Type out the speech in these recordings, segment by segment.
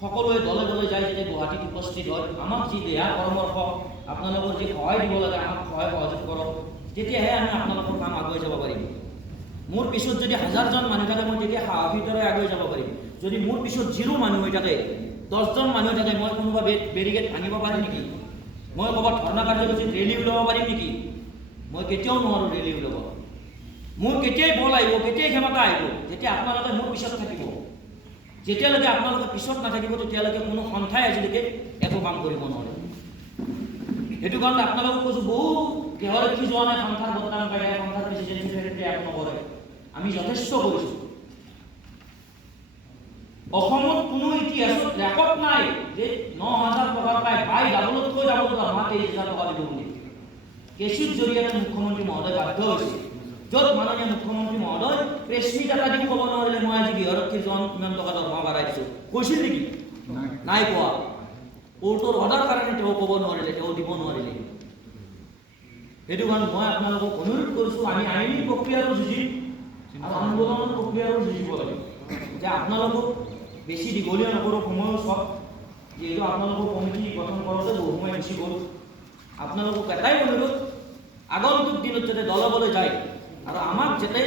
সকলোৱে দলে দলে যায় যাতে গুৱাহাটীত উপস্থিত হয়, আমাক যি দিহা পৰামৰ্শ আপোনালোকৰ যি সহায় দিব লাগে আমাক সহায় সহযোগ কৰক, তেতিয়াহে আমি আপোনালোকৰ কাম আগুৱাই যাব পাৰিম। মোৰ পিছত যদি 1000জন মানুহ থাকে মই তেতিয়া সাহসীৰে আগুৱাই যাব পাৰিম। যদি মোৰ পিছত 0 মানুহ হৈ থাকে, 10জন মানুহ থাকে, মই কোনোবা বেৰিকেড ভাঙিব পাৰিম নেকি? মই ক'ৰবাত ধৰ্ণা কাৰ্যসূচীত ৰেলী ওলাব পাৰিম নেকি? মই কেতিয়াও নোৱাৰোঁ ৰেলী ওলাব। মোৰ কেতিয়াই বল আহিব, কেতিয়াই ক্ষমতা আহিব, যেতিয়া আপোনালোকে মোৰ পিছত থাকিব। যেতিয়ালৈকে আপোনালোকে পিছত নাথাকিব তেতিয়ালৈকে কোনো সন্থাই আজিলৈকে একো কাম কৰিব নোৱাৰে। সেইটো কাৰণে আপোনালোকক কৈছোঁ, বহু দেহৰক্ষী যোৱা নাই সন্থাৰ বদনাম কৰে, সন্থাৰ প্ৰেচিডেণ্ট ছেক্ৰেটাৰী একো নকৰে। আমি যথেষ্ট কৰিছোঁ। অসমত কোনো ইতিহাসত ৰেকৰ্ড নাই যে 9000 টকা পাই বাই ডাবলতকৈ ডাবল দৰমহা 23000 টকা দিব বুলি। কেচিৰ জৰিয়তে মুখ্যমন্ত্ৰী মহোদয় বাধ্য হৈছে, য'ত মাননীয় মুখ্যমন্ত্ৰী মহোদয় প্ৰেছ মিট এটা দিও ক'ব নোৱাৰিলে মই আজি গৃহৰক্ষীৰ জন ইমান টকা দৰমহা বাঢ়াই দিছোঁ, কৈছিল নেকি? নাই কোৱা। কোৰ্টৰ অৰ্ডাৰ কাৰণে তেওঁ ক'ব নোৱাৰিলে, তেওঁ দিব নোৱাৰিলে। সেইটো কাৰণে মই আপোনালোকক অনুৰোধ কৰিছোঁ, আমি আইনী প্ৰক্ৰিয়াৰো যুঁজিম আৰু আন্দোলনৰ প্ৰক্ৰিয়াৰো যুঁজিব লাগে। যে আপোনালোকক বেছি দীঘলীয়া নকৰোঁ, সময়ো চাওক, যিহেতু আপোনালোকৰ কমিটি গঠন কৰোঁতে বহু সময় গুচি গ'ল। আপোনালোকক এটাই অনুৰোধ, আগন্তুক দিনত যাতে দলে বলে যায় আৰু আমাক যাতে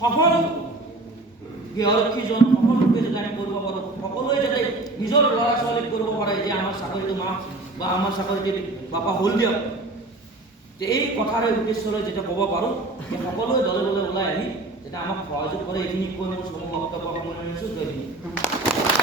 সফল গৃহৰক্ষীজন সকলোকে যাতে আমি কৰিব পাৰোঁ, সকলোৱে যাতে নিজৰ ল'ৰা ছোৱালীক কৰিব পাৰে যে আমাৰ চাকৰিটো মাক বা আমাৰ চাকৰিটো বাপা হ'ল দিয়ক। যে এই কথাৰে উদ্দেশ্যৰে যেতিয়া ক'ব পাৰোঁ যে সকলোৱে দলে বলে ওলাই আহি যাতে আমাক সহযোগ কৰে, এইখিনি কৈ মোৰ চমু বক্তব্য সামৰণি মাৰিছোঁ। জয় হিন্দ।